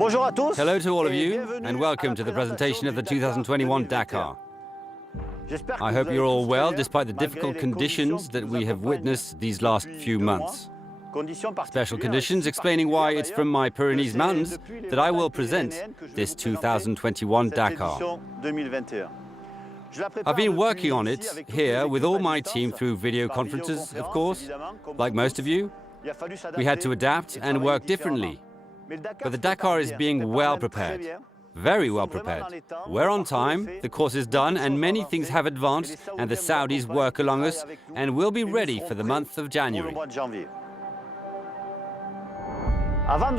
Hello to all of you, and welcome to the presentation of the 2021 Dakar. I hope you're all well, despite the difficult conditions that we have witnessed these last few months. Special conditions explaining why it's from my Pyrenees Mountains that I will present this 2021 Dakar. I've been working on it here with all my team through video conferences, of course. Like most of you, we had to adapt and work differently. But the Dakar is being well prepared, very well prepared. We're on time, the course is done, and many things have advanced, and the Saudis work along us, and we'll be ready for the month of January.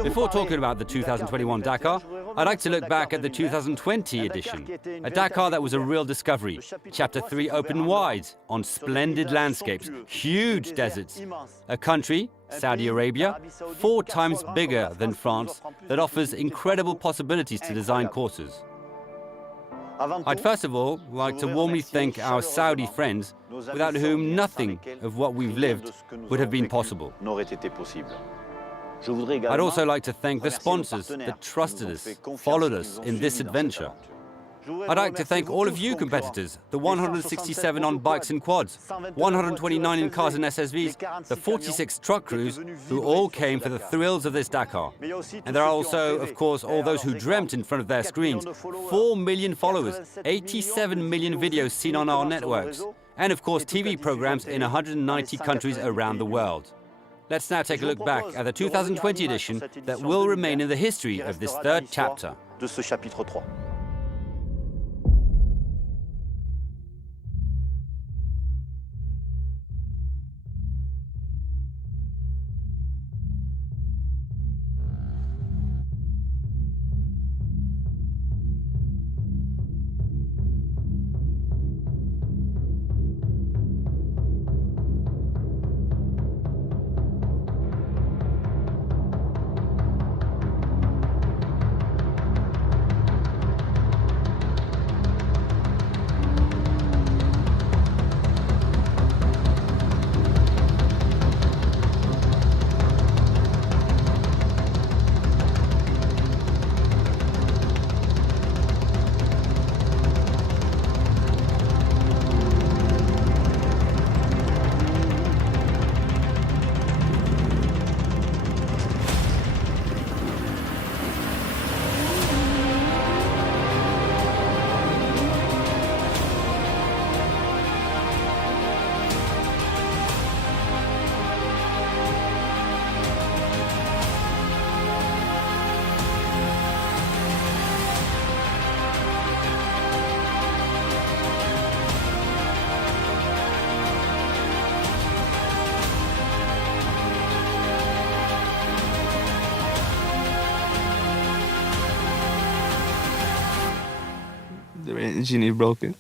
Before talking about the 2021 Dakar, I'd like to look back at the 2020 edition, a Dakar that was a real discovery. Chapter 3 opened wide on splendid landscapes, huge deserts, a country, Saudi Arabia, 4 times bigger than France, that offers incredible possibilities to design courses. I'd first of all like to warmly thank our Saudi friends, without whom nothing of what we've lived would have been possible. I'd also like to thank the sponsors that trusted us, followed us in this adventure. I'd like to thank all of you competitors, the 167 on bikes and quads, 129 in cars and SSVs, the 46 truck crews who all came for the thrills of this Dakar. And there are also, of course, all those who dreamt in front of their screens, 4 million followers, 87 million videos seen on our networks, and of course TV programs in 190 countries around the world. Let's now take a look back at the 2020 edition that will remain in the history of this third chapter. The engine is broken.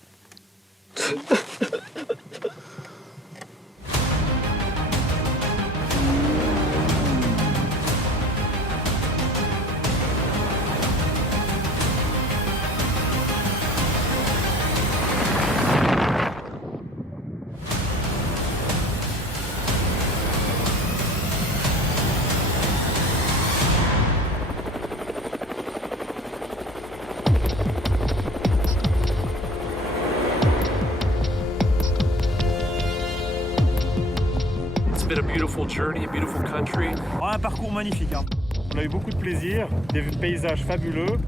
It's been a beautiful journey, a beautiful country. Un parcours magnifique. On a eu beaucoup de plaisir, des paysages fabuleux.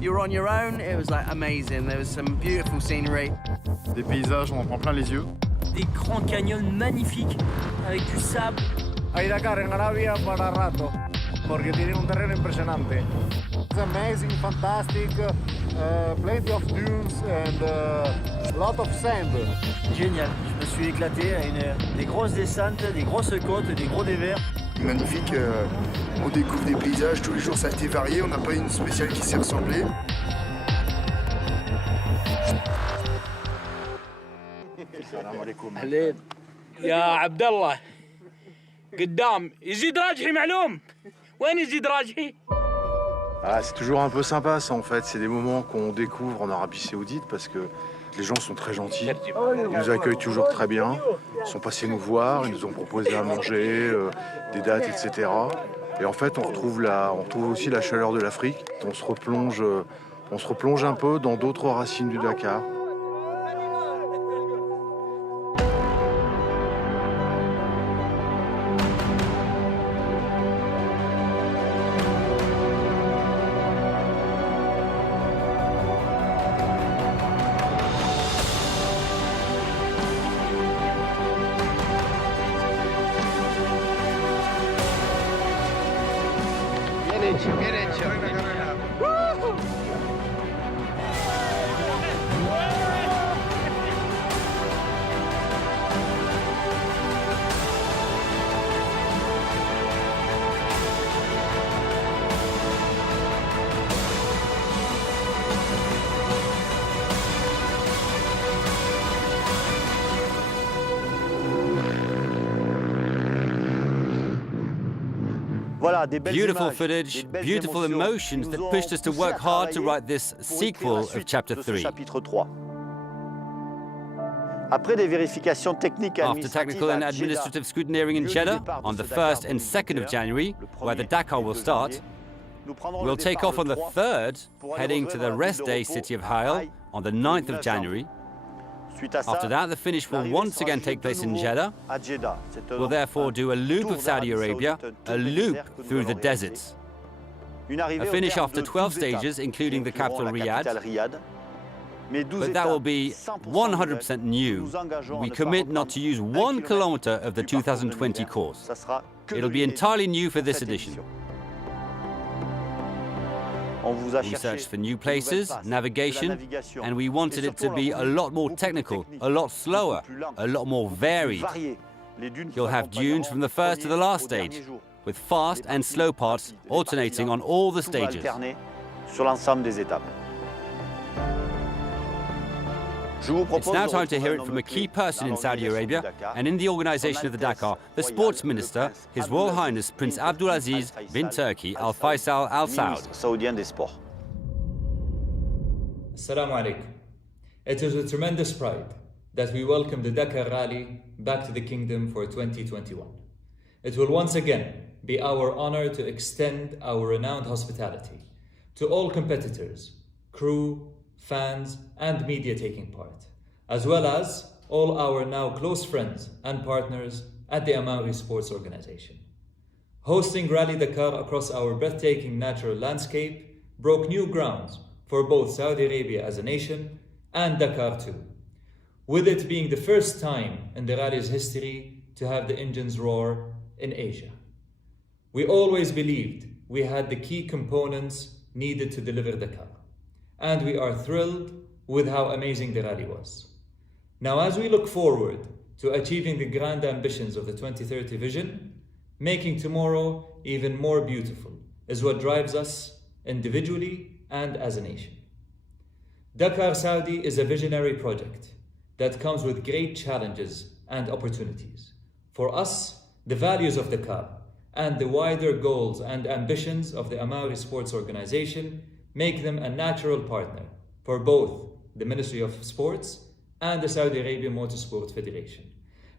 You were on your own, it was like amazing. There was some beautiful scenery. Des paysages, on en prend plein les yeux. Des grands canyons magnifiques avec du sable. Hay Dakar en Arabia para rato, porque tiene un terreno impresionante. It's amazing, fantastic, plenty of dunes and a lot of sand. Génial, je me suis éclaté à des grosses descentes, des grosses côtes, des gros dévers. Magnifique, on découvre des paysages, tous les jours ça a été varié, on n'a pas une spéciale qui s'est ressemblée. أهلين يا عبد الله قدام يزيد راجحي معلوم وين يزيد راجحي؟ C'est toujours un peu sympa ça en fait, c'est des moments qu'on découvre en Arabie Saoudite parce que les gens sont très gentils, ils nous accueillent toujours très bien, ils sont passés nous voir, ils nous ont proposé à manger, des dates, etc. Et en fait, on retrouve aussi la chaleur de l'Afrique. On se replonge un peu dans d'autres racines du Dakar. Beautiful footage, beautiful emotions that pushed us to work hard to write this sequel of Chapter 3. After technical and administrative scrutineering in Jeddah on the 1st and 2nd of January, where the Dakar will start, we'll take off on the 3rd, heading to the rest day city of Hail on the 9th of January. After that, the finish will once again take place in Jeddah. We'll therefore do a loop of Saudi Arabia, a loop through the deserts. A finish after 12 stages, including the capital Riyadh. But that will be 100% new. We commit not to use 1 kilometer of the 2020 course. It'll be entirely new for this edition. We searched for new places, navigation, and we wanted it to be a lot more technical, a lot slower, a lot more varied. You'll have dunes from the first to the last stage, with fast and slow parts alternating on all the stages. It's now time to hear it from a key person in Saudi Arabia and in the organization of the Dakar, the sports minister, His Royal Highness Prince Abdulaziz bin Turki Al Faisal Al Saud. Assalamu alaikum. It is with tremendous pride that we welcome the Dakar Rally back to the Kingdom for 2021. It will once again be our honor to extend our renowned hospitality to all competitors, crew, fans and media taking part, as well as all our now close friends and partners at the Amari Sports Organization. Hosting Rally Dakar across our breathtaking natural landscape broke new grounds for both Saudi Arabia as a nation and Dakar too, with it being the first time in the rally's history to have the engines roar in Asia. We always believed we had the key components needed to deliver Dakar, and we are thrilled with how amazing the rally was. Now, as we look forward to achieving the grand ambitions of the 2030 vision, making tomorrow even more beautiful is what drives us individually and as a nation. Dakar Saudi is a visionary project that comes with great challenges and opportunities. For us, the values of Dakar and the wider goals and ambitions of the Amari Sports Organization make them a natural partner for both the Ministry of Sports and the Saudi Arabian Motorsport Federation.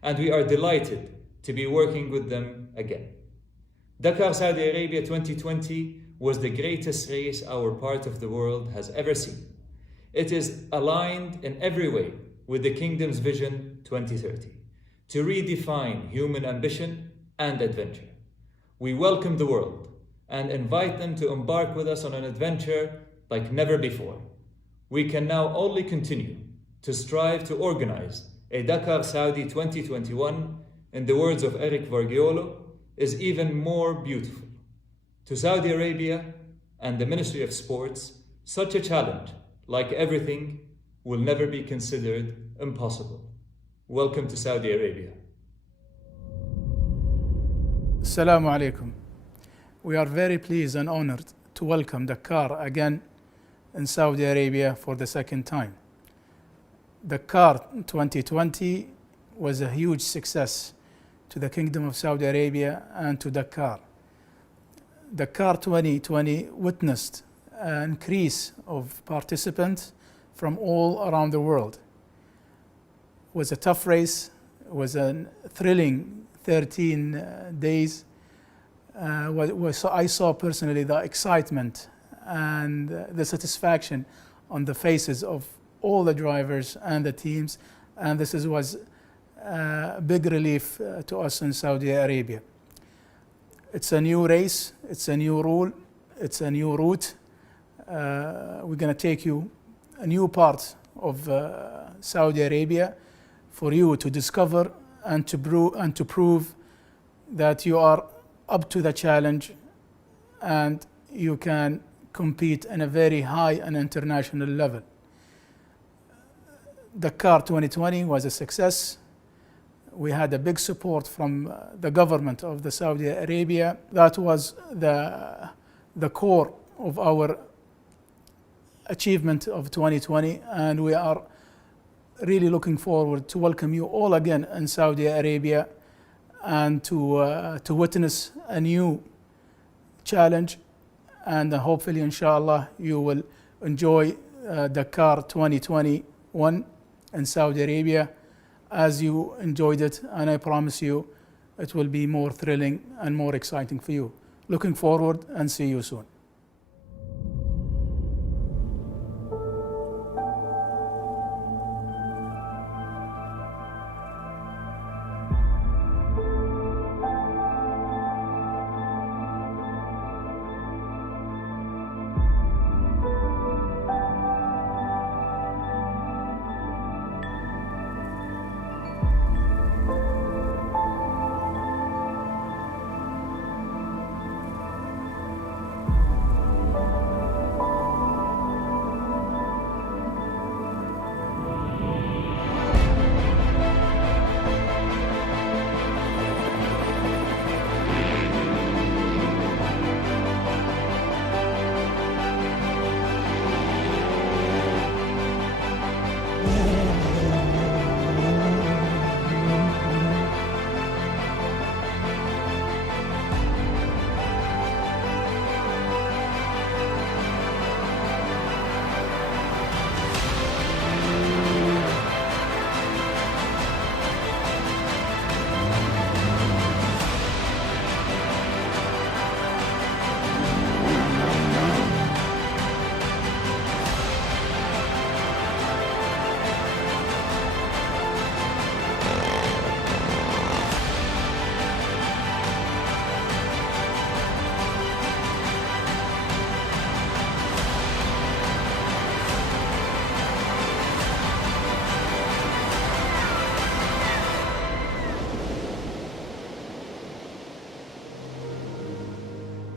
And we are delighted to be working with them again. Dakar Saudi Arabia 2020 was the greatest race our part of the world has ever seen. It is aligned in every way with the Kingdom's Vision 2030 to redefine human ambition and adventure. We welcome the world and invite them to embark with us on an adventure like never before. We can now only continue to strive to organize a Dakar Saudi 2021, in the words of Eric Vargiolo, is even more beautiful. To Saudi Arabia and the Ministry of Sports, such a challenge, like everything, will never be considered impossible. Welcome to Saudi Arabia. Assalamu alaikum. We are very pleased and honored to welcome Dakar again in Saudi Arabia for the second time. Dakar 2020 was a huge success to the Kingdom of Saudi Arabia and to Dakar. Dakar 2020 witnessed an increase of participants from all around the world. It was a tough race, it was a thrilling 13 days. I saw personally the excitement and the satisfaction on the faces of all the drivers and the teams, and this was a big relief to us in Saudi Arabia. It's a new race, it's a new rule, it's a new route. We're going to take you a new part of Saudi Arabia for you to discover and to prove that you are up to the challenge and you can compete in a very high and international level. Dakar 2020 was a success. We had a big support from the government of the Saudi Arabia. That was the core of our achievement of 2020, and we are really looking forward to welcome you all again in Saudi Arabia and to witness a new challenge, and hopefully inshallah you will enjoy Dakar 2021 in Saudi Arabia as you enjoyed it, and I promise you it will be more thrilling and more exciting for you. Looking forward and see you soon.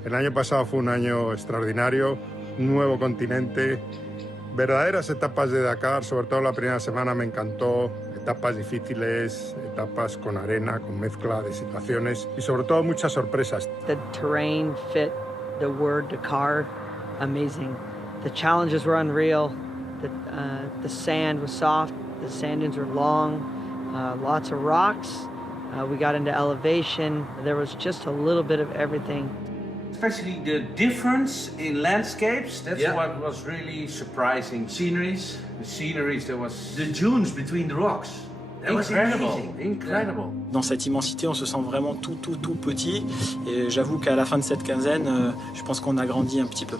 El año pasado fue un año extraordinario, un nuevo continente, verdaderas etapas de Dakar, sobre todo la primera semana me encantó, etapas difíciles, etapas con arena, con mezcla de situaciones y sobre todo muchas sorpresas. The terrain fit the word Dakar, amazing. The challenges were unreal, the sand was soft, the sand dunes were long, lots of rocks, we got into elevation, there was just a little bit of everything. Especially the difference in landscapes, that's what was really surprising. The sceneries, there was... The dunes between the rocks. That was incredible. Dans cette immensité, on se sent vraiment tout petit. Et j'avoue qu'à la fin de cette quinzaine, je pense qu'on a grandi un petit peu.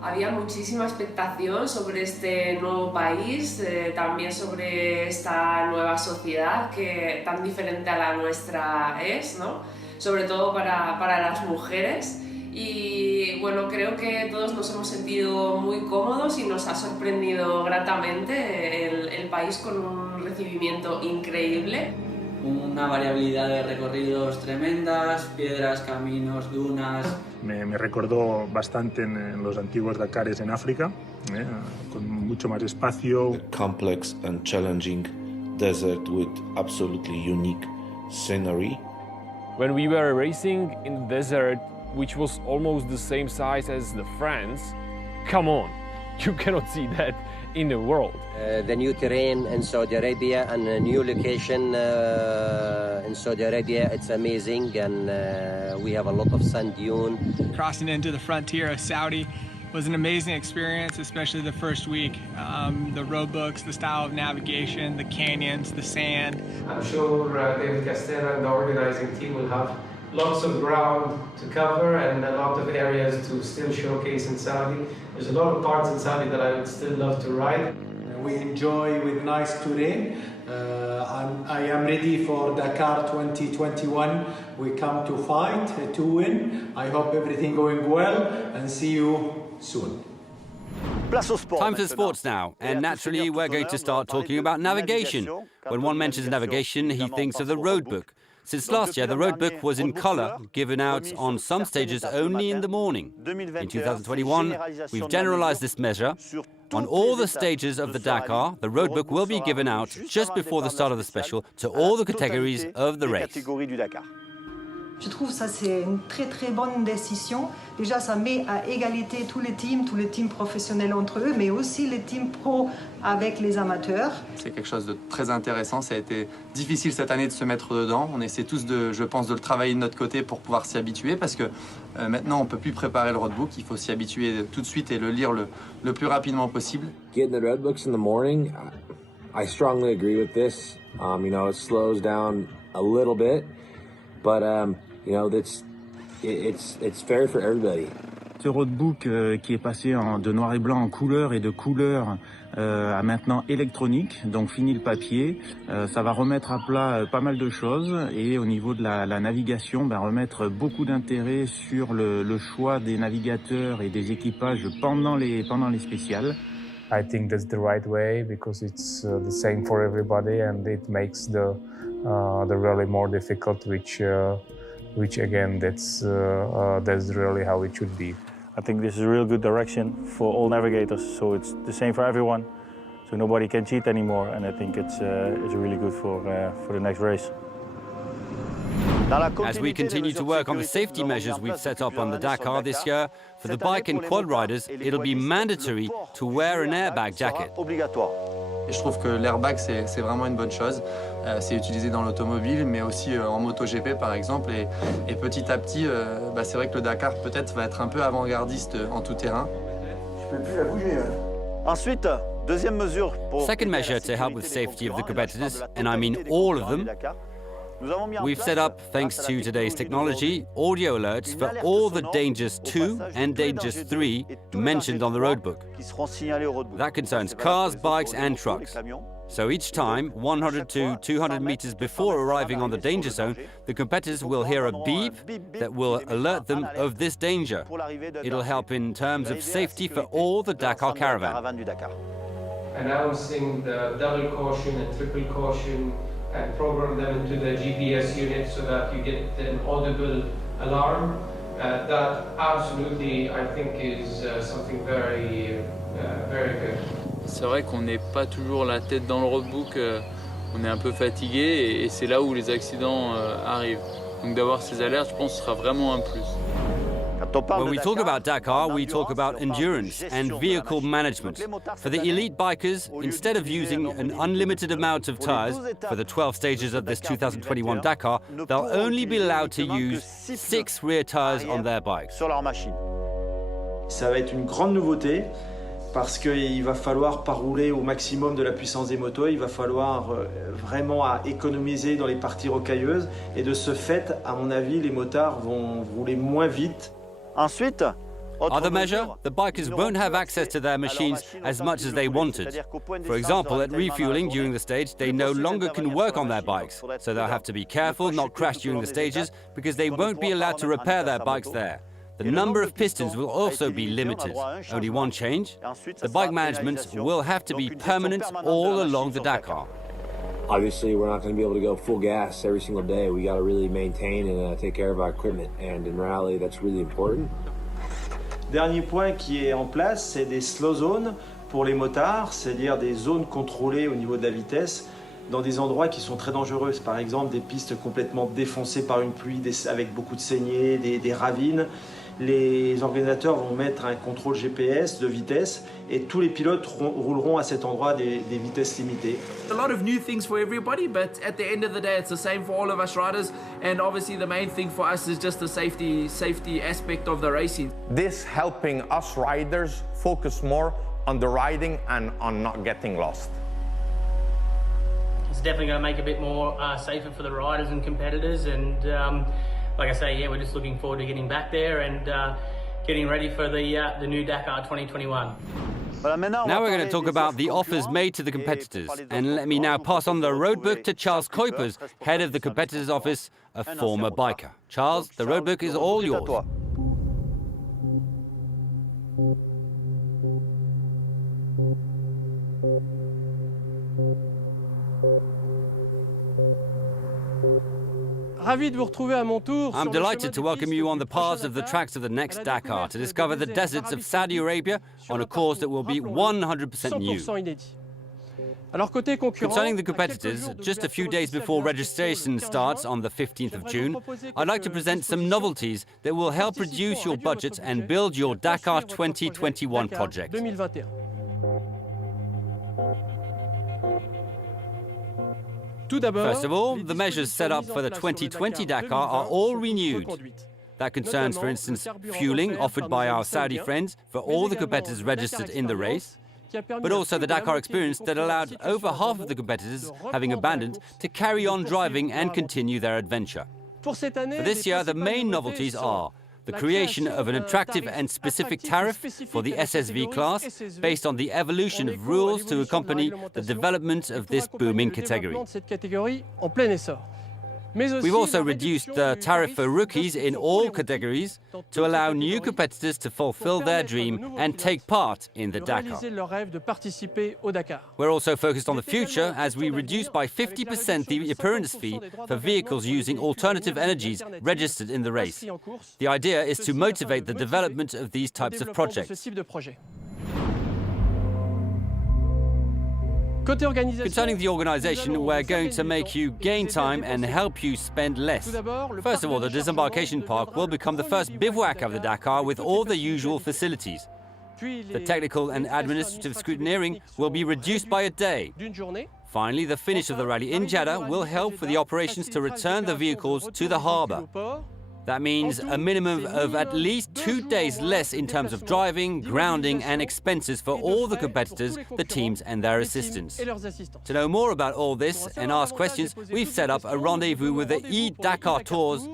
Había muchísima expectación sobre este nuevo país, también sobre esta nueva sociedad que tan diferente a la nuestra es, ¿no? Sobre todo para las mujeres, y bueno, creo que todos nos hemos sentido muy cómodos y nos ha sorprendido gratamente el país con un recibimiento increíble. Una variabilidad de recorridos tremendas, piedras, caminos, dunas. Me recordó bastante en los antiguos Dakares en África, con mucho más espacio. A complex and challenging desert with absolutely unique scenery. When we were racing in the desert, which was almost the same size as the France, come on, you cannot see that in the world. The new terrain in Saudi Arabia and a new location in Saudi Arabia, it's amazing, and we have a lot of sand dune. Crossing into the frontier of Saudi was an amazing experience, especially the first week. The road books, the style of navigation, the canyons, the sand. I'm sure David Castella and the organizing team will have lots of ground to cover and a lot of areas to still showcase in Saudi. There's a lot of parts in Saudi that I would still love to ride. We enjoy with nice terrain. I am ready for Dakar 2021. We come to fight, to win. I hope everything going well and see you soon. Time for sports now, and naturally we're going to start talking about navigation. When one mentions navigation, he thinks of the road book. Since last year, the road book was in colour, given out on some stages only in the morning. In 2021, we've generalised this measure. On all the stages of the Dakar, the road book will be given out just before the start of the special to all the categories of the race. Je trouve ça c'est une très bonne décision. Déjà ça met à égalité tous les teams professionnels entre eux, mais aussi les teams pro avec les amateurs. C'est quelque chose de très intéressant. Ça a été difficile cette année de se mettre dedans. On essaie tous je pense, de le travailler de notre côté pour pouvoir s'y habituer, parce que maintenant on peut plus préparer le roadbook. Il faut s'y habituer tout de suite et le lire le plus rapidement possible. Getting the roadbooks in the morning, I strongly agree with this. You know, it slows down a little bit, but you know, it's fair for everybody. Ce roadbook qui est passé de noir et blanc en couleur et de couleur à maintenant électronique, donc fini le papier, ça va remettre à plat pas mal de choses, et au niveau de la navigation, remettre beaucoup d'intérêt sur le choix des navigateurs et des équipages pendant les spéciales. I think that's the right way because it's the same for everybody, and it makes the rally more difficult, which again, that's really how it should be. I think this is a real good direction for all navigators, so it's the same for everyone, so nobody can cheat anymore, and I think it's really good for the next race. As we continue to work on the safety measures we've set up on the Dakar this year, for the bike and quad riders, it'll be mandatory to wear an airbag jacket. Et je trouve que l'airbag, c'est vraiment une bonne chose. C'est utilisé dans l'automobile, mais aussi en MotoGP, par exemple. Et petit à petit, c'est vrai que le Dakar, peut-être, va être un peu avant-gardiste en tout terrain. Je peux plus la bouger. Ensuite, deuxième mesure pour... Second measure to help with safety of the competitors, and I mean all of them, we've set up, thanks to today's technology, audio alerts for all the Dangers 2 and Dangers 3 mentioned on the roadbook. That concerns cars, bikes and trucks. So each time, 100 to 200 meters before arriving on the danger zone, the competitors will hear a beep that will alert them of this danger. It'll help in terms of safety for all the Dakar caravan. Announcing the double caution and triple caution, and program them into the GPS unit so that you get an audible alarm. That absolutely, I think, is something very good. C'est vrai qu'on n'est pas toujours la tête dans le roadbook, on est un peu fatigué, et c'est là où les accidents arrivent. Donc d'avoir ces alertes, je pense, sera vraiment un plus. When we talk about Dakar, we talk about endurance and vehicle management. For the elite bikers, instead of using an unlimited amount of tires for the 12 stages of this 2021 Dakar, they'll only be allowed to use 6 rear tires on their bikes. Ça va être une grande nouveauté, parce qu'il va falloir pas rouler au maximum de la puissance des motos, il va falloir vraiment économiser dans les parties rocailleuses, et de ce fait, à mon avis, les motards vont rouler moins vite. Ensuite, other measure, the bikers won't have access to their machines as much as they wanted. For example, at refueling during the stage, they no longer can work on their bikes, so they'll have to be careful not crash during the stages, because they won't be allowed to repair their bikes there. The number of pistons will also be limited. Only one change. The bike management will have to be permanent all along the Dakar. Obviously, we're not going to be able to go full gas every single day. We got to really maintain and take care of our equipment. And in rally, that's really important. Dernier point qui est en place, c'est des slow zones pour les motards, c'est-à-dire des zones contrôlées au niveau de la vitesse, dans des endroits qui sont très dangereux. Par exemple, des pistes complètement défoncées par une pluie, avec beaucoup de saignées, des ravines. Les organisateurs vont mettre un contrôle GPS de vitesse, et tous les pilotes rouleront à cet endroit des vitesses limitées. A lot of new things for everybody, but at the end of the day, it's the same for all of us riders. And obviously, the main thing for us is just the safety aspect of the racing. This helping us riders focus more on the riding and on not getting lost. It's definitely going to make it a bit more safer for the riders and competitors, and like I say, yeah, we're just looking forward to getting back there and getting ready for the new Dakar 2021. Now we're going to talk about the offers made to the competitors, and let me now pass on the roadbook to Charles Kuipers, head of the competitors' office, a former biker. Charles, the roadbook is all yours. I'm delighted to welcome you on the paths of the tracks of the next Dakar to discover the deserts of Saudi Arabia on a course that will be 100% new. Concerning the competitors, just a few days before registration starts on the 15th of June, I'd like to present some novelties that will help reduce your budget and build your Dakar 2021 project. First of all, the measures set up for the 2020 Dakar are all renewed. That concerns, for instance, fueling offered by our Saudi friends for all the competitors registered in the race, but also the Dakar experience that allowed over half of the competitors having abandoned to carry on driving and continue their adventure. For this year, the main novelties are the creation of an attractive and specific tariff for the SSV class based on the evolution of rules to accompany the development of this booming category. We've also reduced the tariff for rookies in all categories to allow new competitors to fulfill their dream and take part in the Dakar. We're also focused on the future as we reduce by 50% the appearance fee for vehicles using alternative energies registered in the race. The idea is to motivate the development of these types of projects. Concerning the organization, we're going to make you gain time and help you spend less. First of all, the disembarkation park will become the first bivouac of the Dakar with all the usual facilities. The technical and administrative scrutineering will be reduced by a day. Finally, the finish of the rally in Jeddah will help for the operations to return the vehicles to the harbour. That means a minimum of at least 2 days less in terms of driving, grounding and expenses for all the competitors, the teams and their assistants. To know more about all this and ask questions, we've set up a rendezvous with the E-Dakar Tours.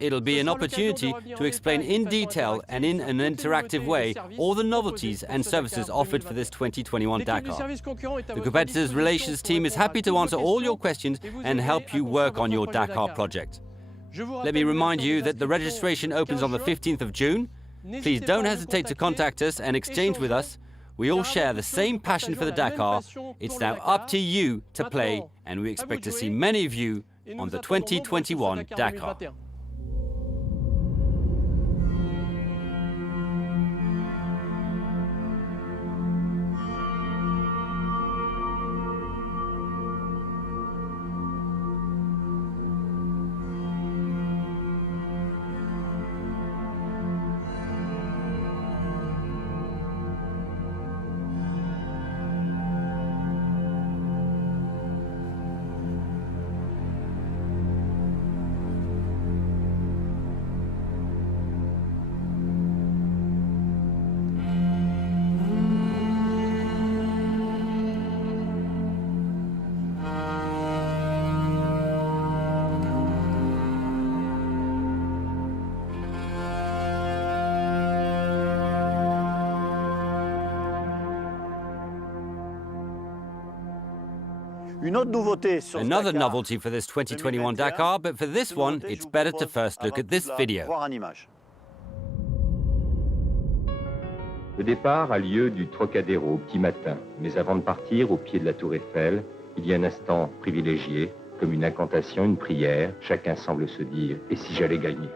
It'll be an opportunity to explain in detail and in an interactive way all the novelties and services offered for this 2021 Dakar. The competitors' relations team is happy to answer all your questions and help you work on your Dakar project. Let me remind you that the registration opens on the 15th of June. Please don't hesitate to contact us and exchange with us. We all share the same passion for the Dakar. It's now up to you to play, and we expect to see many of you on the 2021 Dakar. Another novelty for this 2021 Dakar, but for this one, it's better to first look at this video. Le départ a lieu du Trocadéro au petit matin, mais avant de partir, au pied de la Tour Eiffel, il y a un instant privilégié, comme une incantation, une prière. Chacun semble se dire « Et si j'allais gagner ?»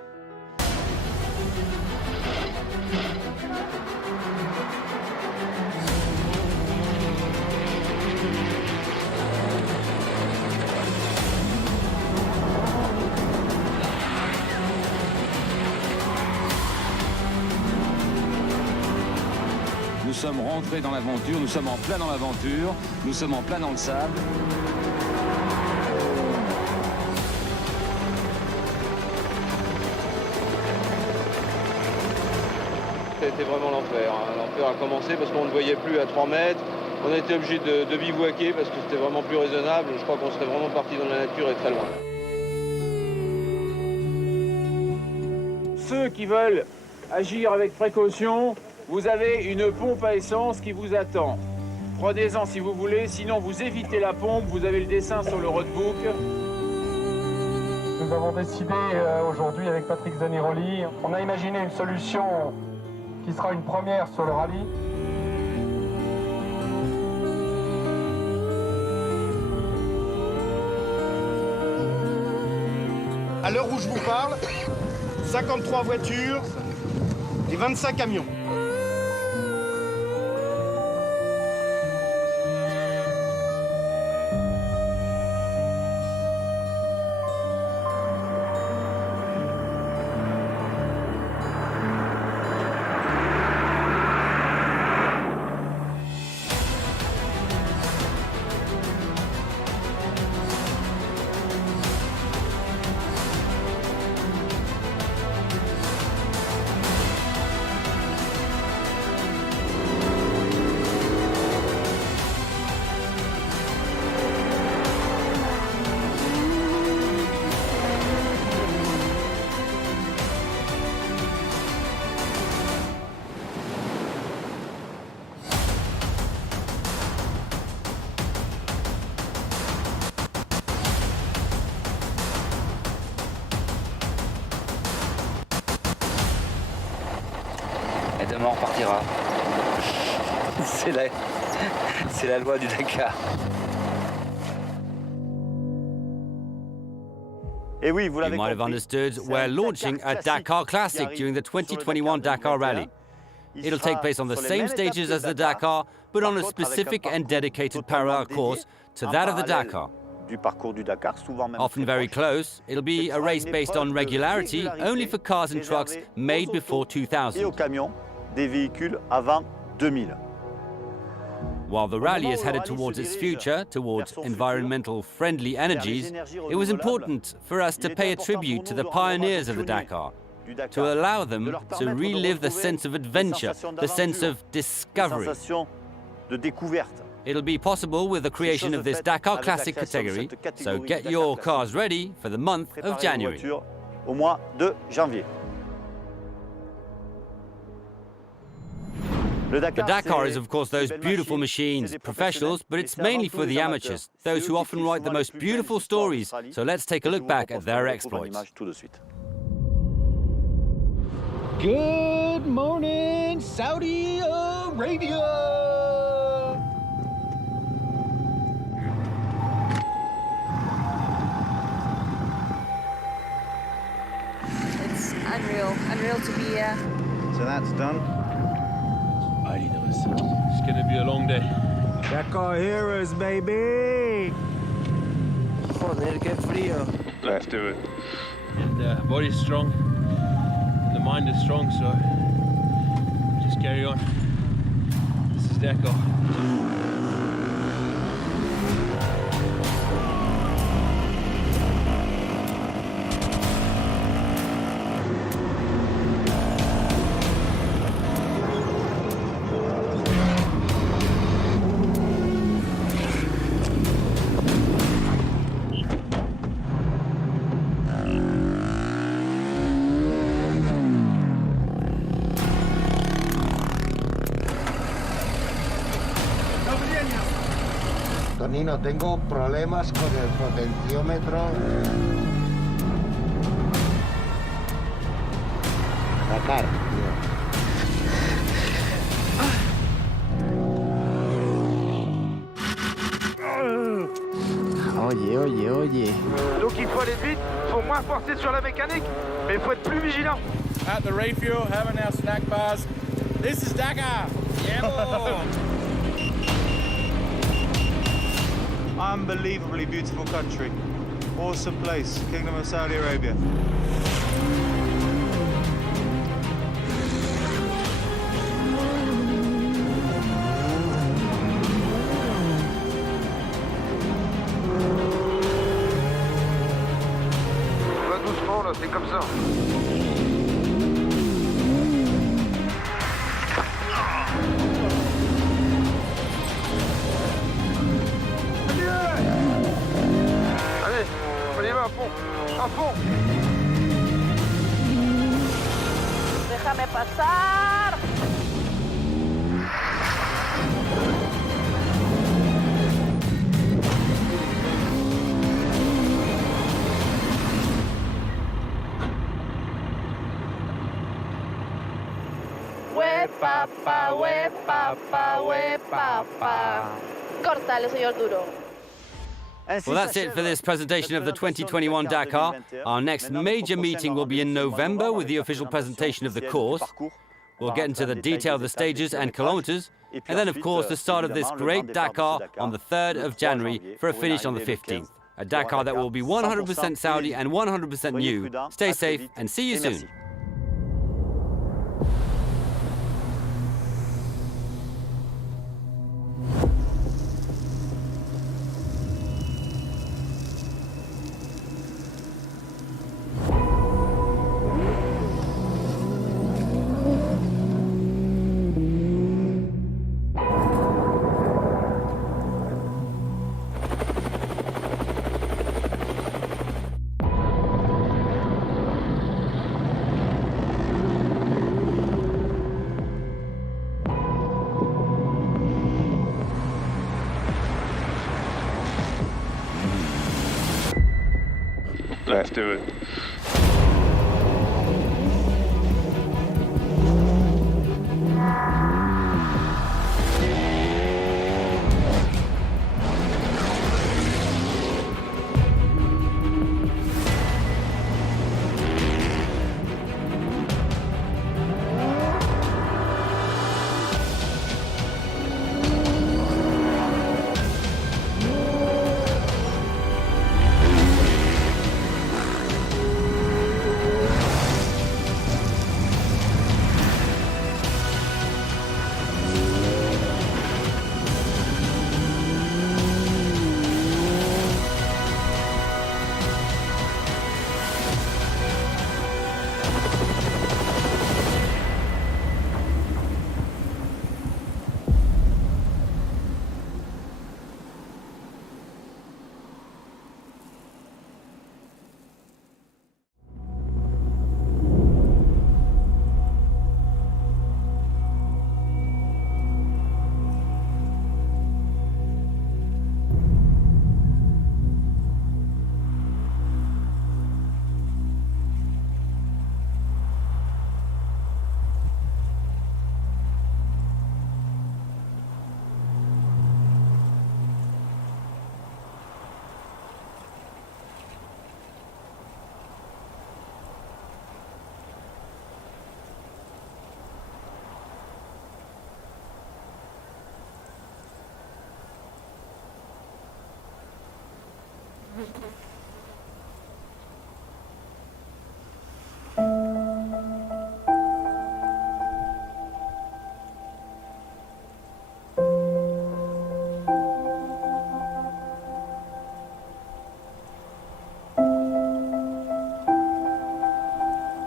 Nous sommes rentrés dans l'aventure, nous sommes en plein dans l'aventure, nous sommes en plein dans le sable. C'était vraiment l'enfer. L'enfer a commencé parce qu'on ne voyait plus à 3 mètres. On a été obligé de bivouaquer parce que c'était vraiment plus raisonnable. Je crois qu'on serait vraiment parti dans la nature et très loin. ceux qui veulent agir avec précaution, vous avez une pompe à essence qui vous attend. Prenez-en si vous voulez, sinon vous évitez la pompe, vous avez le dessin sur le roadbook. Nous avons décidé aujourd'hui avec Patrick Zaniroli, on a imaginé une solution qui sera une première sur le rallye. À l'heure où je vous parle, 53 voitures et 25 camions. Et demain on repartira. C'est la loi du Dakar. You might have understood we're launching a Dakar Classic during the 2021 Dakar Rally. It'll take place on the same stages as the Dakar, but on a specific and dedicated parallel course to that of the Dakar. Often very close, it'll be a race based on regularity only for cars and trucks made before 2000. While the rally is headed towards its future, towards environmental friendly energies, it was important for us to pay a tribute to the pioneers of the Dakar, to allow them to relive the sense of adventure, the sense of discovery. It'll be possible with the creation of this Dakar Classic category, so get your cars ready for the month of January. The Dakar is, of course, those beautiful machines, professionals, but it's mainly for the amateurs, those who often write the most beautiful stories. So let's take a look back at their exploits. Good morning, Saudi Arabia! It's unreal to be here. So that's done. It's going to be a long day. Dakar heroes, baby! Joder, qué frío. Let's do it. And the body's strong, and the mind is strong, so just carry on. This is Dakar. Tonino, tengo problemas con el potenciómetro. Dakar. Oye. Donc il faut aller vite, faut moins forcer sur la mécanique, mais il faut être plus vigilant. At the refuel, having our snack bars. This is Dakar. Yeah. Unbelievably beautiful country. Awesome place, Kingdom of Saudi Arabia. Va doucement là, c'est comme ça. Allez, on y va à fond. déjame pasar. Córtale, señor Duro. Well, that's it for this presentation of the 2021 Dakar. Our next major meeting will be in November with the official presentation of the course. We'll get into the detail of the stages and kilometers, and then, of course, the start of this great Dakar on the 3rd of January for a finish on the 15th. A Dakar that will be 100% Saudi and 100% new. Stay safe and see you soon. Let's do it. Mm-hmm.